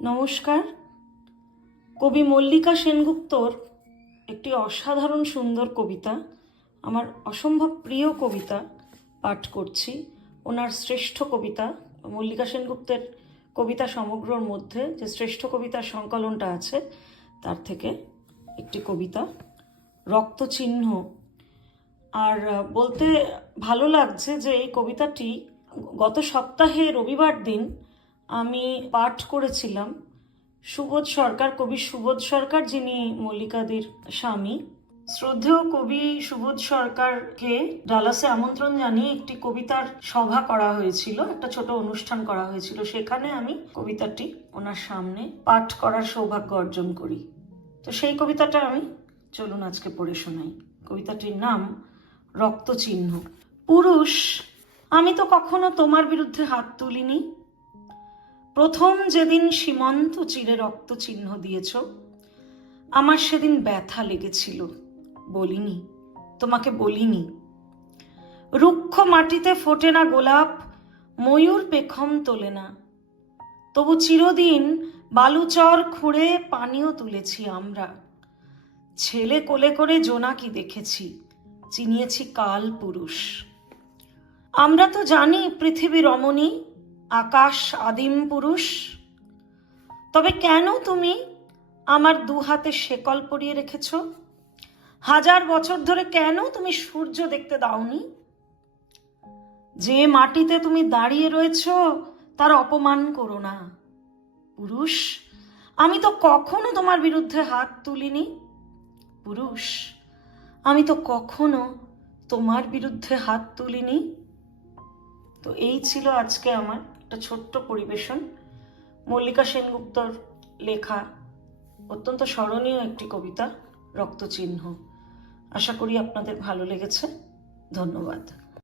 নমস্কার। কবি মল্লিকা সেনগুপ্তর একটি অসাধারণ সুন্দর কবিতা, আমার অসম্ভব প্রিয় কবিতা পাঠ করছি। ওনার শ্রেষ্ঠ কবিতা, মল্লিকা সেনগুপ্তের কবিতা সমগ্রর মধ্যে যে শ্রেষ্ঠ কবিতার সংকলনটা আছে তার থেকে একটি কবিতা, রক্তচিহ্ন। আর বলতে ভালো লাগছে যে এই কবিতাটি গত সপ্তাহে রবিবার দিন আমি পাঠ করেছিলাম সুবোধ সরকার, কবি সুবোধ সরকার, যিনি মল্লিকাদির স্বামী। শ্রদ্ধেয় কবি সুবোধ সরকারকে ডালাসে আমন্ত্রণ জানিয়ে একটি কবিতার সভা করা হয়েছিল, একটা ছোট অনুষ্ঠান করা হয়েছিল। সেখানে আমি কবিতাটি ওনার সামনে পাঠ করার সৌভাগ্য অর্জন করি। তো সেই কবিতাটা আমি চলুন আজকে পড়ে শোনাই। কবিতাটির নাম রক্তচিহ্ন। পুরুষ, আমি তো কখনো তোমার বিরুদ্ধে হাত তুলিনি। প্রথম যেদিন সীমন্ত চিরে রক্ত চিহ্ন দিয়েছ, আমার সেদিন ব্যথা লেগেছিল। বলিনি, তোমাকে বলিনি। রুক্ষ মাটিতে ফোটে না গোলাপ, ময়ূর পেখম তোলে না, তবু চিরদিন বালুচর খুঁড়ে পানিও তুলেছি আমরা। ছেলে কোলে করে জোনাকি দেখেছি, চিনিয়েছি কাল পুরুষ। আমরা তো জানি পৃথিবী রমণী, আকাশ আদিম পুরুষ। তবে কেন তুমি আমার দু হাতে শেকল পরিয়ে রেখেছ? 1000 বছর ধরে কেন তুমি সূর্য দেখতে দাওনি? যে মাটিতে তুমি দাঁড়িয়ে রয়েছ তার অপমান করো না। পুরুষ, আমি তো কখনো তোমার বিরুদ্ধে হাত তুলিনি। পুরুষ, আমি তো কখনো তোমার বিরুদ্ধে হাত তুলিনি। তো এই ছিল আজকে আমার একটা ছোট্ট পরিবেশন মল্লিকা সেনগুপ্তর লেখা অত্যন্ত স্মরণীয় একটি কবিতা রক্তচিহ্ন। আশা করি আপনাদের ভালো লেগেছে। ধন্যবাদ।